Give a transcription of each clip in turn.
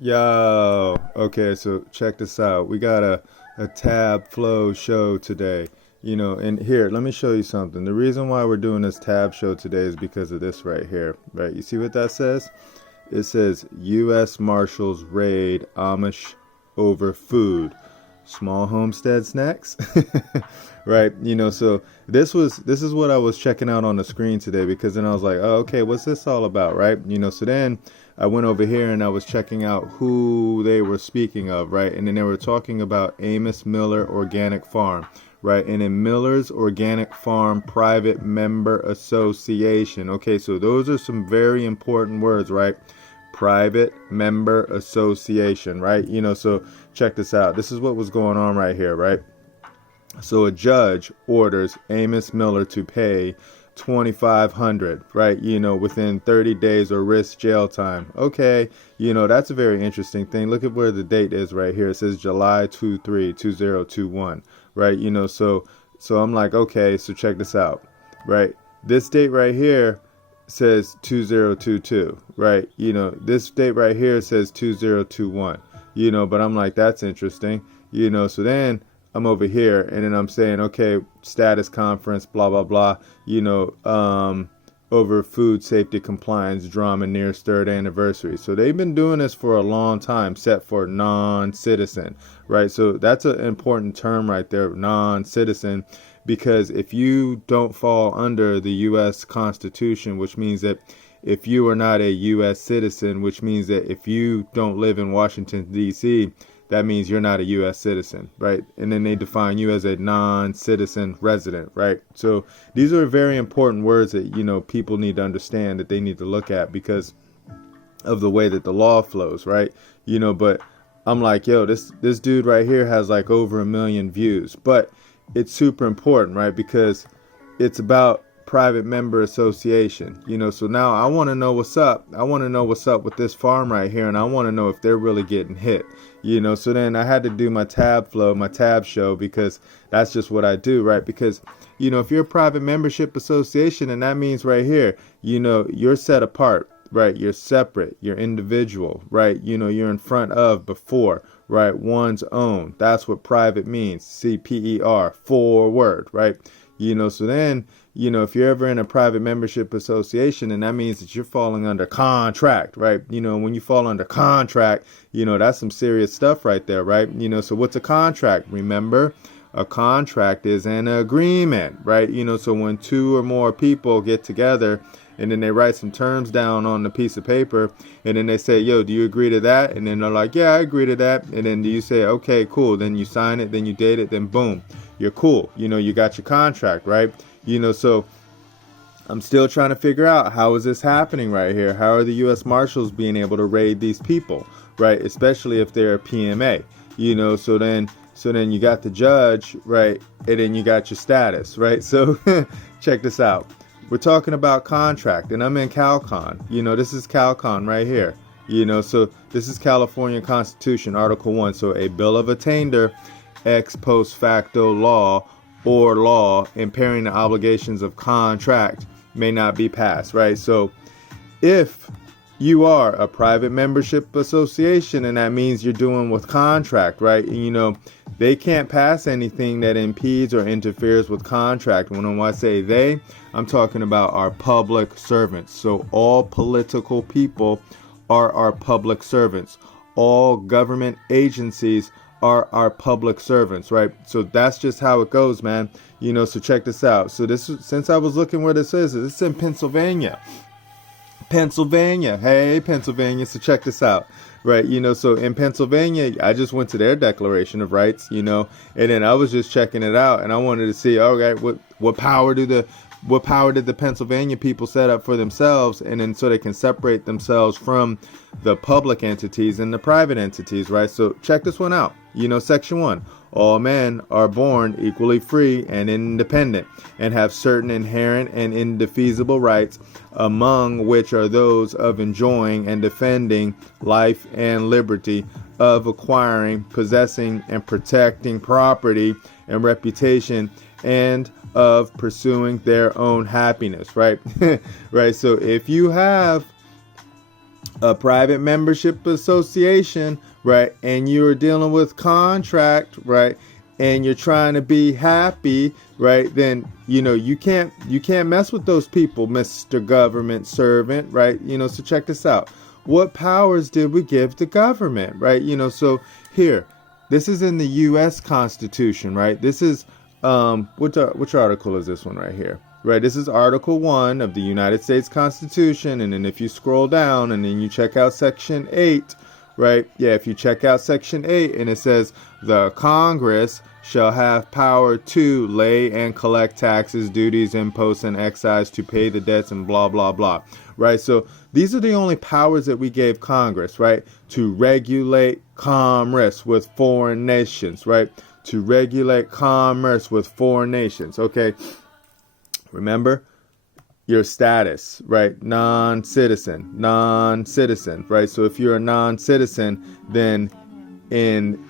Yo, okay, so check this out. We got a tab flow show today. And here, let me show you something. The reason why we're doing this tab show today is because of this right here, right? You see what that says? It says U.S. Marshals raid Amish over food. Small homestead snacks. Right? So this is what I was checking out on the screen today, because then I was like, oh, okay, what's this all about, right? So then I went over here and I was checking out who they were speaking of, right? And then they were talking about Amos Miller Organic Farm, right? And in Miller's Organic Farm Private Member Association. Okay, so those are some very important words, right? Private Member Association, right? So check this out. This is what was going on right here, right? So a judge orders Amos Miller to pay $2,500, right? Within 30 days or risk jail time. Okay, that's a very interesting thing. Look at where the date is right here. It says July 23-2021, right? So I'm like, okay, so check this out, right? This date right here says 2022, right? This date right here says 2021, but I'm like, that's interesting, so then I'm over here and then I'm saying, okay, status conference, blah, blah, blah, over food safety compliance drama near its third anniversary. So they've been doing this for a long time, set for non-citizen, right? So that's an important term right there, non-citizen, because if you don't fall under the U.S. Constitution, which means that if you are not a U.S. citizen, which means that if you don't live in Washington, D.C., that means you're not a U.S. citizen, right? And then they define you as a non-citizen resident, right? So these are very important words that, people need to understand, that they need to look at because of the way that the law flows, right? But I'm like, yo, this dude right here has like over 1 million views, but it's super important, right? Because it's about private member association, so now I want to know what's up. I want to know what's up with this farm right here, and I want to know if they're really getting hit, so then I had to do my tab flow, my tab show, because that's just what I do, right? Because if you're a private membership association, and that means right here, you're set apart, right? You're separate, you're individual, right? You're in front of, before, right? One's own. That's what private means. CPER, forward, right? So then, if you're ever in a private membership association, and that means that you're falling under contract, right? When you fall under contract, that's some serious stuff right there, right? So what's a contract? Remember, a contract is an agreement, right? So when two or more people get together and then they write some terms down on a piece of paper, and then they say, yo, do you agree to that? And then they're like, yeah, I agree to that. And then do you say, okay, cool. Then you sign it, then you date it, then boom, you're cool. You got your contract, right? So I'm still trying to figure out, how is this happening right here? How are the U.S. Marshals being able to raid these people, right? Especially if they're a PMA, so then you got the judge, right? And then you got your status, right? So check this out. We're talking about contract, and I'm in CalCon. This is CalCon right here. So this is California Constitution, Article 1. So a bill of attainder, ex post facto law, or law impairing the obligations of contract may not be passed, right? So if you are a private membership association, and that means you're doing with contract, right? They can't pass anything that impedes or interferes with contract. When I say they, I'm talking about our public servants. So all political people are our public servants. All government agencies are our public servants, right? So that's just how it goes, man. So check this out. So since I was looking where this is, it's in Pennsylvania. Hey, Pennsylvania. So check this out, right? So in Pennsylvania, I just went to their Declaration of Rights, and then I was just checking it out, and I wanted to see, okay, what power did the Pennsylvania people set up for themselves, and then so they can separate themselves from the public entities and the private entities, right? So check this one out. Section 1. All men are born equally free and independent and have certain inherent and indefeasible rights, among which are those of enjoying and defending life and liberty, of acquiring, possessing, and protecting property and reputation, and of pursuing their own happiness, right? Right. So if you have a private membership association, right, and you're dealing with contract, right, and you're trying to be happy, right, then you can't mess with those people, Mr. Government Servant, right? So check this out. What powers did we give the government, right? So here, this is in the U.S. Constitution, right? This is which article is this one right here? Right, this is Article 1 of the United States Constitution, and then if you scroll down and then you check out Section 8, right, if you check out Section 8, and it says, the Congress shall have power to lay and collect taxes, duties, imposts, and excise, to pay the debts, and blah, blah, blah, right? So these are the only powers that we gave Congress, right, to regulate commerce with foreign nations, right, to regulate commerce with foreign nations, okay? Remember your status, right? Non-citizen, right? So if you're a non-citizen, then in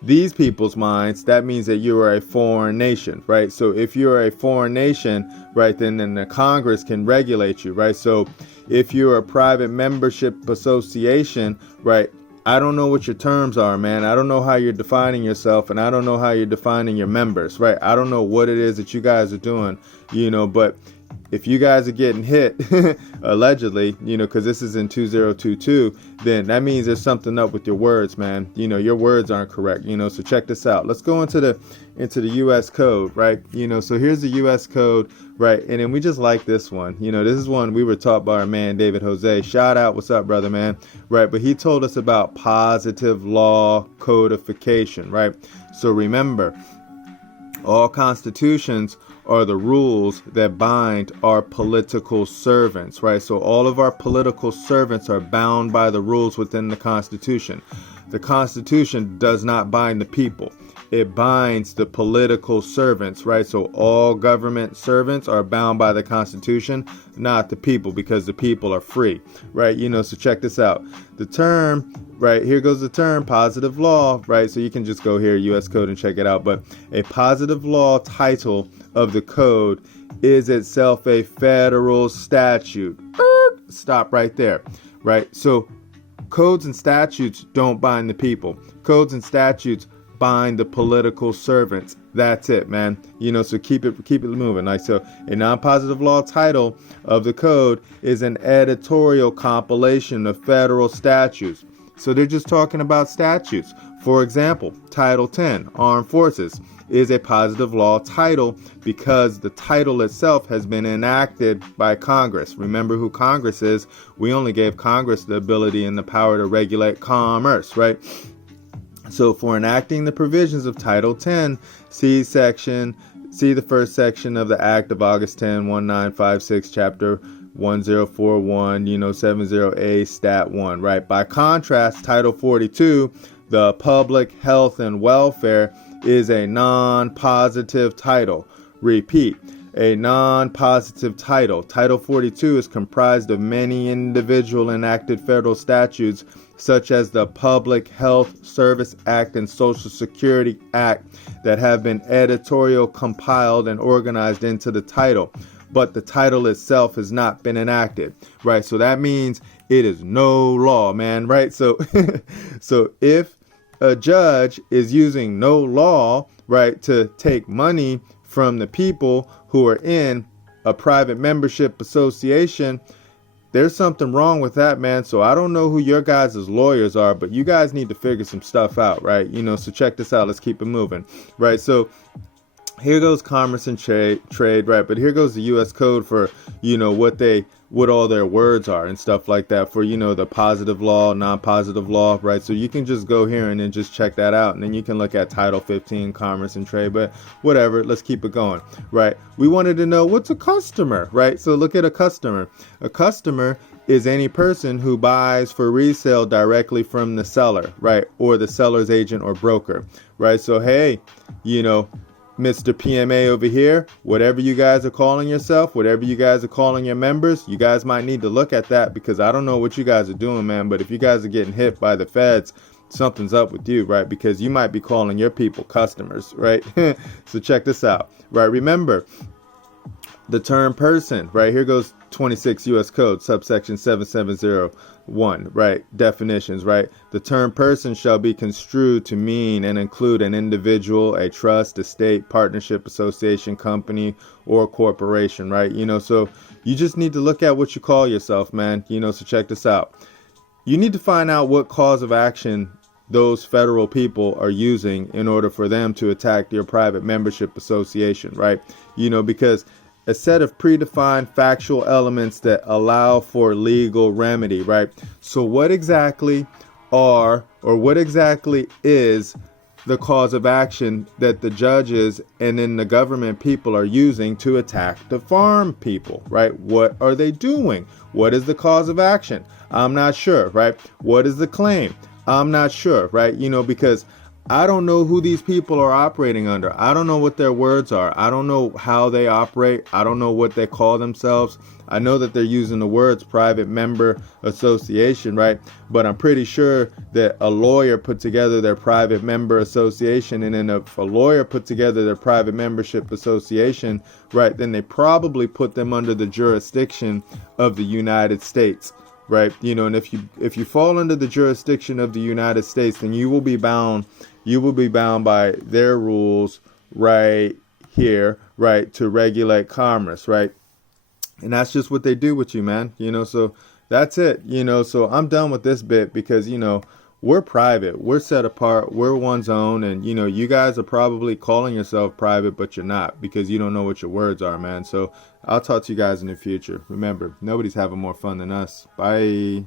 these people's minds, that means that you are a foreign nation, right? So if you're a foreign nation, right, then the Congress can regulate you, right? So if you're a private membership association, right, I don't know what your terms are, man. I don't know how you're defining yourself, and I don't know how you're defining your members, right? I don't know what it is that you guys are doing, but if you guys are getting hit, allegedly, because this is in 2022, then that means there's something up with your words, man. Your words aren't correct, so check this out. Let's go into the U.S. code, right? So here's the U.S. code, right? And then we just like this one. This is one we were taught by our man, David Jose. Shout out. What's up, brother, man? Right. But he told us about positive law codification, right? So remember, all constitutions are the rules that bind our political servants, right? So all of our political servants are bound by the rules within the Constitution. The Constitution does not bind the people. It binds the political servants, right? So all government servants are bound by the Constitution, not the people, because the people are free, right? So check this out. The term, right, here goes the term positive law, right? So you can just go here, U.S. Code, and check it out. But a positive law title of the code is itself a federal statute. Stop right there, right? So codes and statutes don't bind the people. Codes and statutes bind the political servants. That's it, man. So keep it moving. Like, so a non-positive law title of the code is an editorial compilation of federal statutes. So they're just talking about statutes. For example, Title 10, Armed Forces, is a positive law title because the title itself has been enacted by Congress. Remember who Congress is. We only gave Congress the ability and the power to regulate commerce, right? So for enacting the provisions of Title 10, see the first section of the Act of August 10, 1956, Chapter 1041, 70A, Stat 1, right? By contrast, Title 42, the Public Health and Welfare, is a non-positive title. Repeat, a non-positive title. Title 42 is comprised of many individual enacted federal statutes such as the Public Health Service Act and Social Security Act that have been editorial compiled and organized into the title, but the title itself has not been enacted, right? So that means it is no law, man, right? So so if a judge is using no law, right, to take money from the people who are in a private membership association, there's something wrong with that, man. So I don't know who your guys' lawyers are, but you guys need to figure some stuff out, right? So check this out. Let's keep it moving, right? So here goes commerce and trade, right? But here goes the U.S. code for, what all their words are and stuff like that for, the positive law, non-positive law, right? So you can just go here and then just check that out. And then you can look at Title 15, commerce and trade, but whatever, let's keep it going, right? We wanted to know what's a customer, right? So look at a customer. A customer is any person who buys for resale directly from the seller, right? Or the seller's agent or broker, right? So, hey, Mr. PMA over here, whatever you guys are calling yourself, whatever you guys are calling your members, you guys might need to look at that, because I don't know what you guys are doing, man, but if you guys are getting hit by the feds, something's up with you, right? Because you might be calling your people customers, right? So check this out, right? Remember, the term person, right? Here goes 26 U.S. Code, subsection 770. 1, right? Definitions, right? The term person shall be construed to mean and include an individual, a trust, a state, partnership, association, company, or corporation, right? So you just need to look at what you call yourself, man. So check this out. You need to find out what cause of action those federal people are using in order for them to attack your private membership association, right? Because a set of predefined factual elements that allow for legal remedy, right? So what exactly is the cause of action that the judges and then the government people are using to attack the farm people, right? What are they doing? What is the cause of action? I'm not sure, right? What is the claim? I'm not sure, right? Because I don't know who these people are operating under. I don't know what their words are. I don't know how they operate. I don't know what they call themselves. I know that they're using the words private member association, right? But I'm pretty sure that a lawyer put together their private member association, and then if a lawyer put together their private membership association, right, then they probably put them under the jurisdiction of the United States. Right, and if you fall under the jurisdiction of the United States, then you will be bound by their rules right here, right, to regulate commerce, right? And that's just what they do with you, man. So that's it. So I'm done with this bit because, we're private, we're set apart, we're one's own, and you guys are probably calling yourself private, but you're not because you don't know what your words are, man. So I'll talk to you guys in the future. Remember, nobody's having more fun than us. Bye.